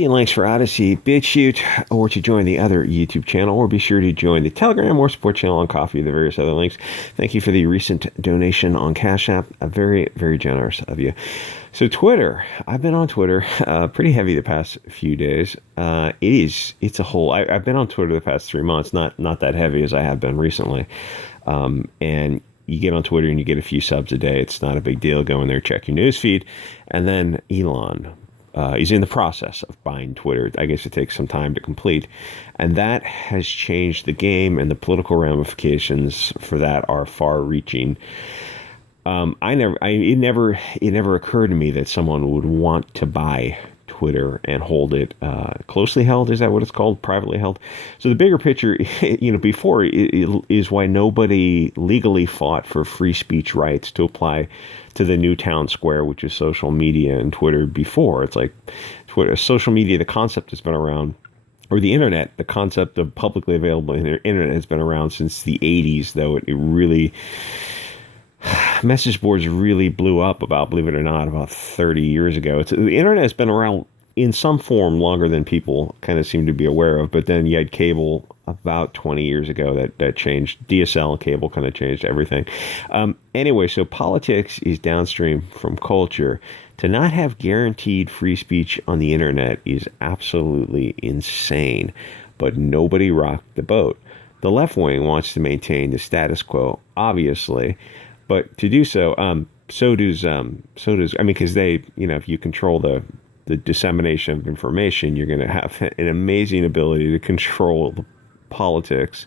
The links for Odyssey, Bit Chute, or to join the other YouTube channel, or be sure to join the Telegram or support channel on Coffee, the various other links. Thank you for the recent donation on CashApp. Very, very generous of you. So Twitter, I've been on Twitter pretty heavy the past few days. It's a whole, I've been on Twitter the past 3 months, not that heavy as I have been recently. And you get on Twitter and you get a few subs a day. It's not a big deal. Go in there, check your newsfeed. And then Elon is in the process of buying Twitter. I guess it takes some time to complete. And that has changed the game, and the political ramifications for that are far reaching. It never occurred to me that someone would want to buy Twitter and hold it closely held. Is that what it's called? Privately held. So the bigger picture, before is why nobody legally fought for free speech rights to apply to the new town square, which is social media and Twitter. Before, it's like Twitter, social media, the concept has been around, or the internet, the concept of publicly available internet has been around since the 80s, though it really, message boards really blew up believe it or not, about 30 years ago. The internet has been around in some form longer than people kind of seem to be aware of, but then you had cable about 20 years ago that changed. DSL and cable kind of changed everything. Anyway, so politics is downstream from culture. To not have guaranteed free speech on the internet is absolutely insane, but nobody rocked the boat. The left wing wants to maintain the status quo, obviously, but to do so, so does, because they, if you control the dissemination of information, you're going to have an amazing ability to control the politics.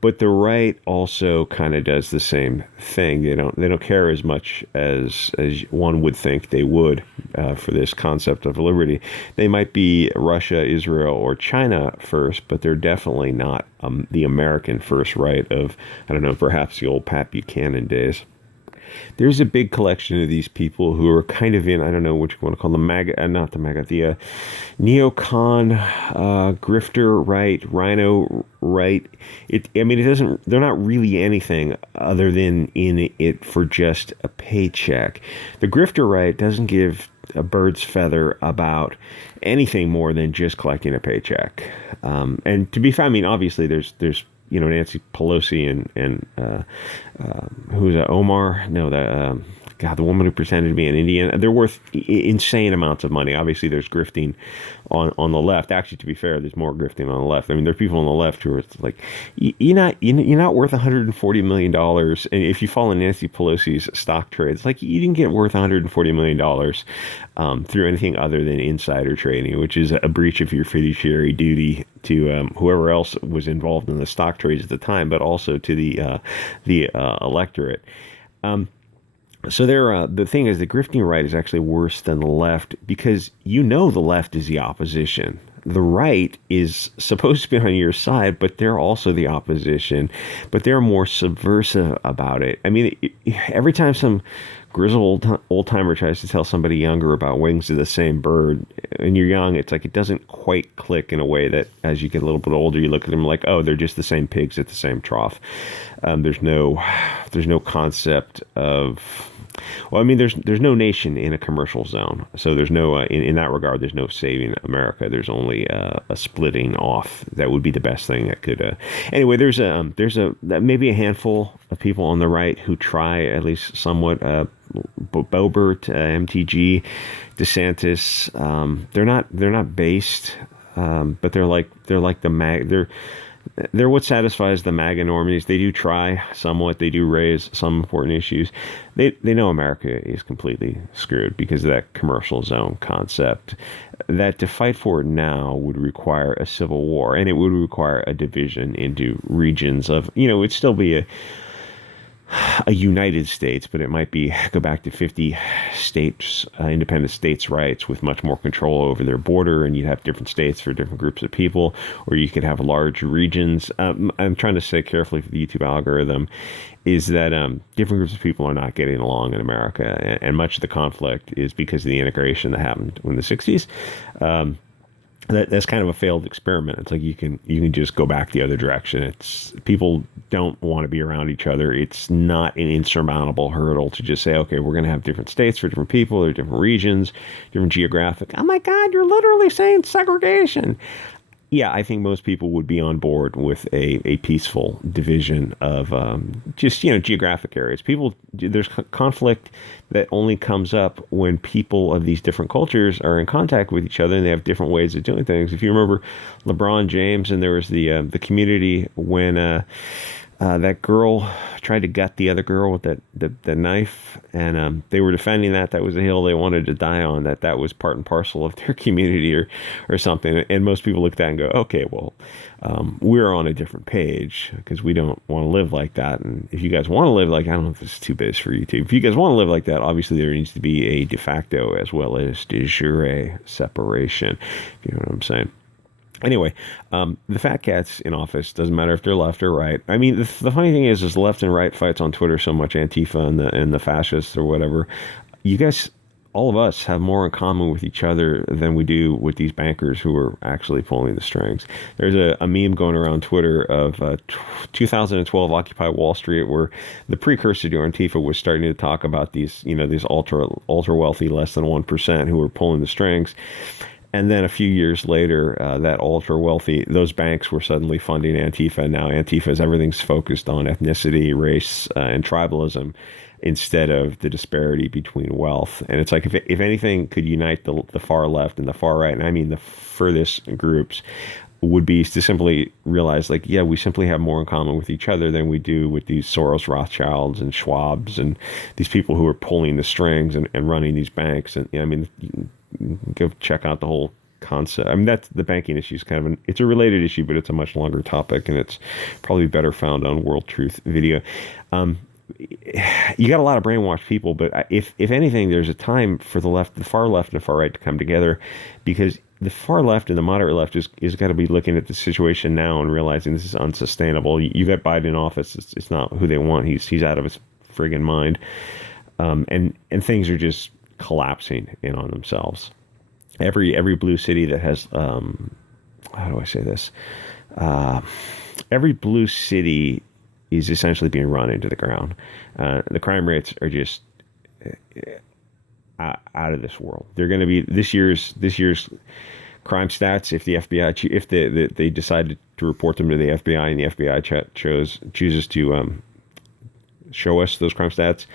But the right also kind of does the same thing. They don't care as much as one would think they would for this concept of liberty. They might be Russia, Israel, or China first, but they're definitely not the American first right of, I don't know, perhaps the old Pat Buchanan days. There's a big collection of these people who are kind of in, I don't know what you want to call them, not the MAGA, the neocon, grifter right, rhino right. They're not really anything other than in it for just a paycheck. The grifter right doesn't give a bird's feather about anything more than just collecting a paycheck. And to be fair, obviously there's Nancy Pelosi and who's Omar? No, the woman who pretended to be an Indian. They're worth insane amounts of money. Obviously, there's grifting on the left. Actually, to be fair, there's more grifting on the left. There are people on the left who are like, you're not worth $140 million. And if you follow Nancy Pelosi's stock trades, like you didn't get worth $140 million through anything other than insider trading, which is a breach of your fiduciary duty to whoever else was involved in the stock trades at the time, but also to the electorate. So the thing is, the grifting right is actually worse than the left because the left is the opposition. The right is supposed to be on your side, but they're also the opposition, but they're more subversive about it. Every time some grizzled old-timer tries to tell somebody younger about wings of the same bird, and you're young, it's like it doesn't quite click in a way that as you get a little bit older, you look at them like, oh, they're just the same pigs at the same trough. There's no concept of... Well, there's no nation in a commercial zone, so there's no in that regard. There's no saving America. There's only a splitting off. That would be the best thing that could. Anyway, there's maybe a handful of people on the right who try at least somewhat. Boebert, MTG, DeSantis. They're not based, but they're like the MAG. They're what satisfies the MAGA normies. They do try somewhat. They do raise some important issues. They know America is completely screwed because of that commercial zone concept. That to fight for it now would require a civil war, and it would require a division into regions of, it'd still be a United States, but it might be go back to 50 states, independent states' rights with much more control over their border, and you'd have different states for different groups of people, or you could have large regions. I'm trying to say carefully for the YouTube algorithm is that different groups of people are not getting along in America, and much of the conflict is because of the integration that happened in the 60s. that's kind of a failed experiment. It's like you can just go back the other direction. It's people don't want to be around each other. It's not an insurmountable hurdle to just say, okay, we're going to have different states for different people, or different regions, different geographic. Oh my God, you're literally saying segregation. Yeah, I think most people would be on board with a peaceful division of just, geographic areas. There's conflict that only comes up when people of these different cultures are in contact with each other, and they have different ways of doing things. If you remember LeBron James, and there was the community when that girl tried to gut the other girl with the knife, and they were defending that was a hill they wanted to die on, that was part and parcel of their community, or something. And most people look at that and go, okay, well, we're on a different page because we don't want to live like that. And if you guys want to live like, I don't know if this is too big for YouTube. If you guys want to live like that, obviously there needs to be a de facto as well as de jure separation, if you know what I'm saying. Anyway, the fat cats in office, doesn't matter if they're left or right. I mean, the funny thing is left and right fights on Twitter so much, Antifa and the fascists or whatever. You guys, all of us, have more in common with each other than we do with these bankers who are actually pulling the strings. There's a meme going around Twitter of 2012 Occupy Wall Street, where the precursor to Antifa was starting to talk about these ultra wealthy, less than 1% who were pulling the strings. And then a few years later, that ultra wealthy, those banks were suddenly funding Antifa. Now everything's focused on ethnicity, race, and tribalism, instead of the disparity between wealth. And it's like, if anything could unite the far left and the far right, and I mean the furthest groups, would be to simply realize, like, yeah, we simply have more in common with each other than we do with these Soros, Rothschilds, and Schwabs, and these people who are pulling the strings and running these banks. And I mean, go check out the whole concept. I mean, that's the banking issue is kind of it's a related issue, but it's a much longer topic, and it's probably better found on World Truth Video. You got a lot of brainwashed people, but if anything, there's a time for the far left and the far right to come together, because the far left and the moderate left is got to be looking at the situation now and realizing this is unsustainable. You got Biden in office; it's not who they want. He's out of his friggin' mind, and things are just collapsing in on themselves. Every blue city that has how do I say this? Every blue city is essentially being run into the ground. The crime rates are just out of this world. They're going to be this year's crime stats. If the FBI, if they decided to report them to the FBI, and the FBI chooses to show us those crime stats,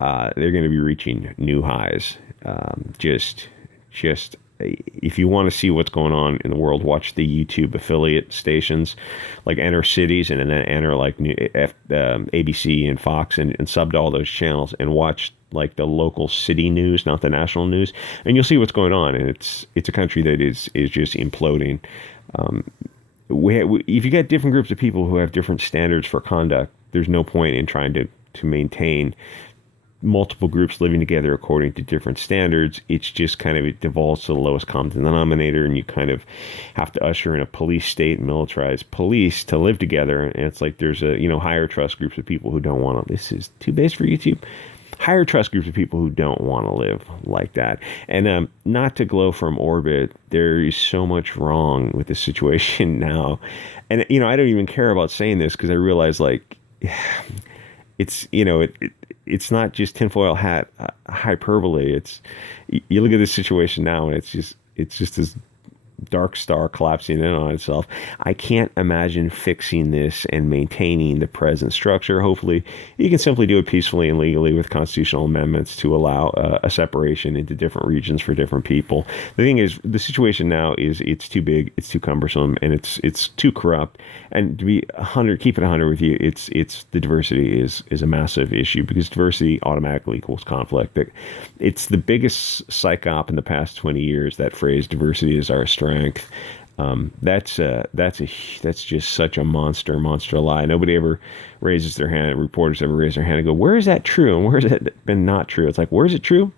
they're going to be reaching new highs. Just if you want to see what's going on in the world, watch the YouTube affiliate stations, like enter cities and then enter like ABC and Fox and sub to all those channels and watch like the local city news, not the national news, and you'll see what's going on. And it's a country that is just imploding. If you get different groups of people who have different standards for conduct, there's no point in trying to maintain multiple groups living together according to different standards. It's just kind of, it devolves to the lowest common denominator, and you kind of have to usher in a police state, militarized police, to live together. And it's like there's higher trust groups of people who don't want to. This is too base for YouTube. Higher trust groups of people who don't want to live like that. And not to glow from orbit, there is so much wrong with the situation now. And I don't even care about saying this, because I realize, like, it's it's not just tinfoil hat hyperbole. It's, you look at this situation now, and it's just this dark star collapsing in on itself. I can't imagine fixing this and maintaining the present structure. Hopefully you can simply do it peacefully and legally with constitutional amendments to allow a separation into different regions for different people. The thing is, the situation now is, it's too big, it's too cumbersome, and it's too corrupt. And to be 100, keep it 100 with you, it's the diversity is a massive issue, because diversity automatically equals conflict. It's the biggest psyop in the past 20 years, that phrase, diversity is our strength. That's just such a monster lie. Nobody ever raises their hand. Reporters ever raise their hand and go, where is that true and where has it been not true? It's like, where is it true?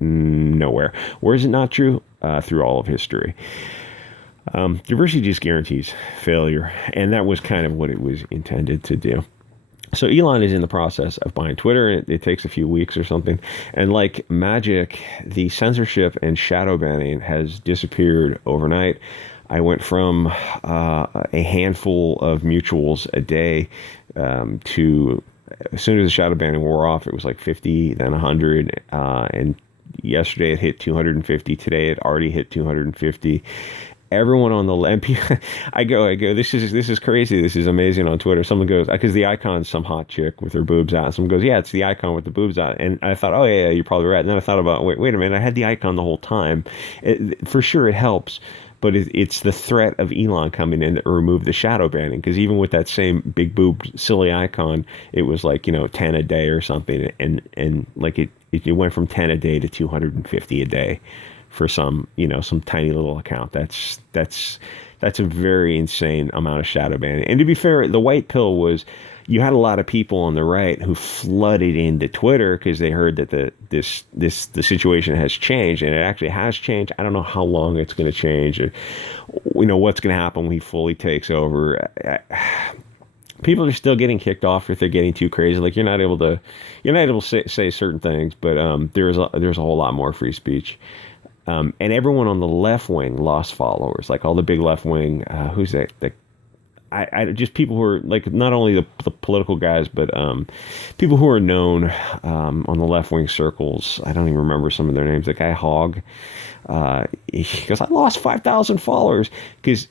Nowhere. Where is it not true? Through all of history. Diversity just guarantees failure, and that was kind of what it was intended to do. So Elon is in the process of buying Twitter. It takes a few weeks or something. And like magic, the censorship and shadow banning has disappeared overnight. I went from a handful of mutuals a day to, as soon as the shadow banning wore off, it was like 50, then 100. And yesterday it hit 250. Today it already hit 250. Everyone on the I go, this is crazy. This is amazing on Twitter. Someone goes, because the icon's some hot chick with her boobs out. Someone goes, yeah, it's the icon with the boobs out. And I thought, oh yeah, you're probably right. And then I thought about, wait a minute, I had the icon the whole time. For sure it helps, but it's the threat of Elon coming in that removed the shadow banning. Because even with that same big boob silly icon, it was like, 10 a day or something. And like it went from 10 a day to 250 a day for some tiny little account. That's a very insane amount of shadow banning. And to be fair, the white pill was, you had a lot of people on the right who flooded into Twitter because they heard that the situation has changed, and it actually has changed. I don't know how long it's going to change, or what's going to happen when he fully takes over. People are still getting kicked off if they're getting too crazy. Like you're not able to say certain things, but there's a whole lot more free speech. And everyone on the left wing lost followers, like all the big left wing. Who's that? I just people who are like not only the political guys, but people who are known on the left wing circles. I don't even remember some of their names. The guy Hogg, he goes, I lost 5,000 followers because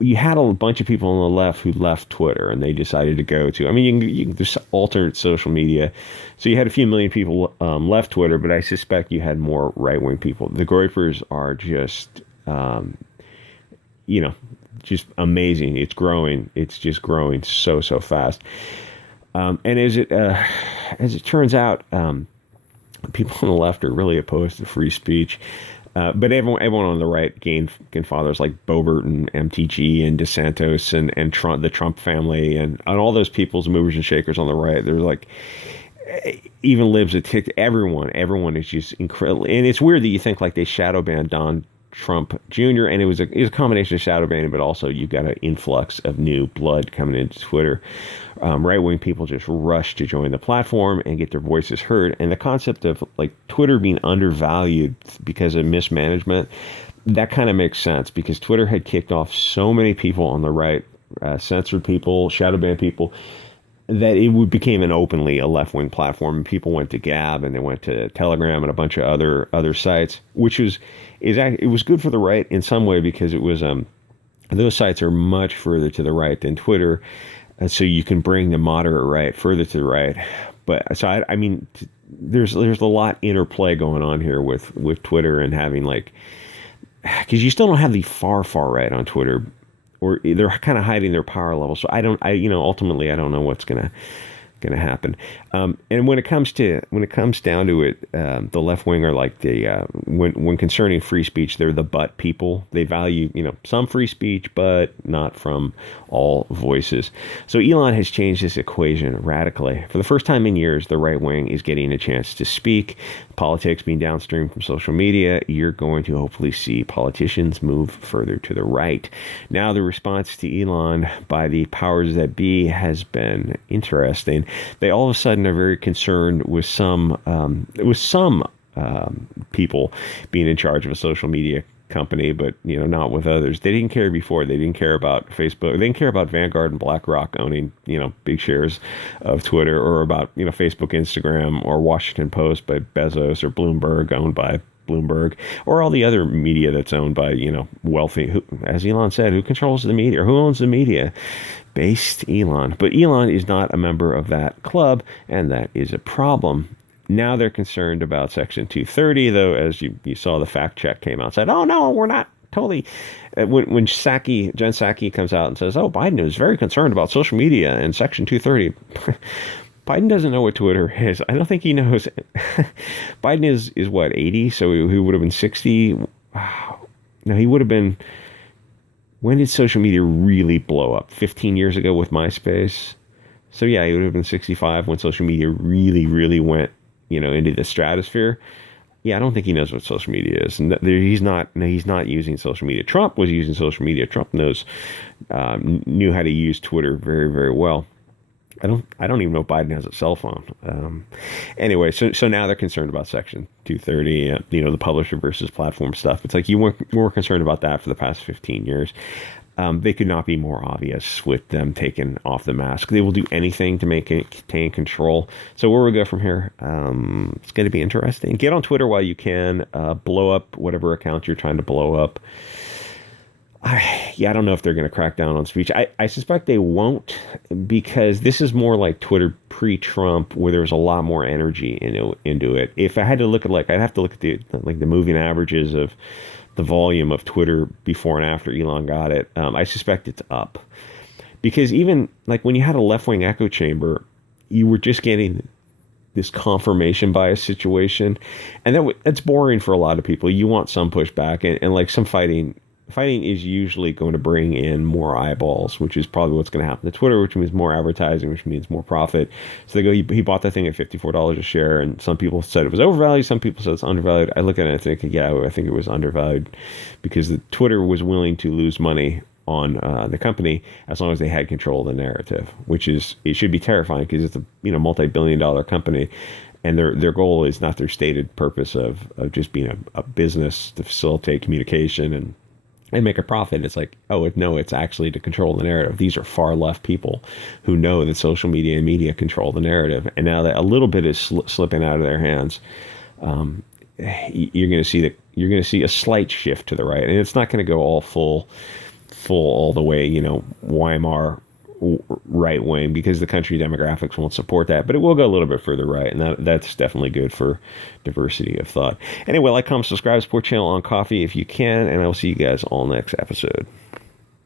you had a bunch of people on the left who left Twitter and they decided to go to, I mean, you can just alternate social media. So you had a few million people left Twitter, but I suspect you had more right-wing people. The Groypers are just, just amazing. It's growing. It's just growing so fast. And as it turns out, people on the left are really opposed to free speech. But everyone on the right gained fathers like Boebert and MTG and DeSantis and Trump, the Trump family, and all those people's movers and shakers on the right. They're like, even libs that tick, everyone is just incredible. And it's weird that you think like they shadow banned Don Trump Jr. and it was a combination of shadow banning, but also you got an influx of new blood coming into Twitter. Right-wing people just rush to join the platform and get their voices heard. And the concept of like Twitter being undervalued because of mismanagement, that kind of makes sense because Twitter had kicked off so many people on the right, censored people, shadow banned people, that it became a left-wing platform. And people went to Gab and they went to Telegram and a bunch of other sites, which it was good for the right in some way because it was those sites are much further to the right than Twitter. And so you can bring the moderate right further to the right. But so I mean, there's a lot interplay going on here with Twitter and having like, because you still don't have the far right on Twitter, or they're kind of hiding their power level. So ultimately I don't know what's gonna happen. And when it comes down to it, the left wing are like when concerning free speech, they're the but people. They value some free speech, but not from all voices. So Elon has changed this equation radically. For the first time in years, the right wing is getting a chance to speak. Politics being downstream from social media, you're going to hopefully see politicians move further to the right. Now the response to Elon by the powers that be has been interesting. They all of a sudden are very concerned with some people being in charge of a social media company, but not with others. They didn't care before. They didn't care about Facebook. They didn't care about Vanguard and BlackRock owning big shares of Twitter, or about Facebook, Instagram, or Washington Post by Bezos, or Bloomberg owned by Bloomberg, or all the other media that's owned by wealthy. As Elon said, who controls the media, or who owns the media? Based Elon. But Elon is not a member of that club, and that is a problem. Now they're concerned about Section 230, though, as you saw, the fact check came out and said, oh, no, we're not totally. When Jen Psaki comes out and says, oh, Biden is very concerned about social media and Section 230, Biden doesn't know what Twitter is. I don't think he knows. Biden is what, 80? So he would have been 60. No, he would have been. When did social media really blow up? 15 years ago with MySpace. So yeah, he would have been 65 when social media really went, into the stratosphere. Yeah, I don't think he knows what social media is, and he's not using social media. Trump was using social media. Trump knew how to use Twitter very well. I don't even know if Biden has a cell phone. Anyway, so now they're concerned about Section 230, the publisher versus platform stuff. It's like you were concerned about that for the past 15 years. They could not be more obvious with them taking off the mask. They will do anything to maintain control. So where we go from here, it's going to be interesting. Get on Twitter while you can. Blow up whatever account you're trying to blow up. I don't know if they're going to crack down on speech. I suspect they won't, because this is more like Twitter pre-Trump, where there was a lot more energy into it. If I had to look at, I'd have to look at the moving averages of the volume of Twitter before and after Elon got it. I suspect it's up, because even when you had a left-wing echo chamber, you were just getting this confirmation bias situation, and that's boring for a lot of people. You want some pushback and some fighting. Fighting is usually going to bring in more eyeballs, which is probably what's going to happen to Twitter, which means more advertising, which means more profit. So they go, he bought that thing at $54 a share, and some people said it was overvalued, some people said it's undervalued. I look at it and think, yeah, I think it was undervalued, because Twitter was willing to lose money on the company as long as they had control of the narrative, it should be terrifying, because it's a multi-billion-dollar company. And their goal is not their stated purpose of just being a business to facilitate communication and make a profit. It's like, no, it's actually to control the narrative. These are far left people who know that social media and media control the narrative. And now that a little bit is slipping out of their hands, you're going to see a slight shift to the right. And it's not going to go all full all the way, Weimar right wing, because the country demographics won't support that, but it will go a little bit further right, and that's definitely good for diversity of thought. Anyway, comment, subscribe, support channel on Coffee if you can, and I will see you guys all next episode.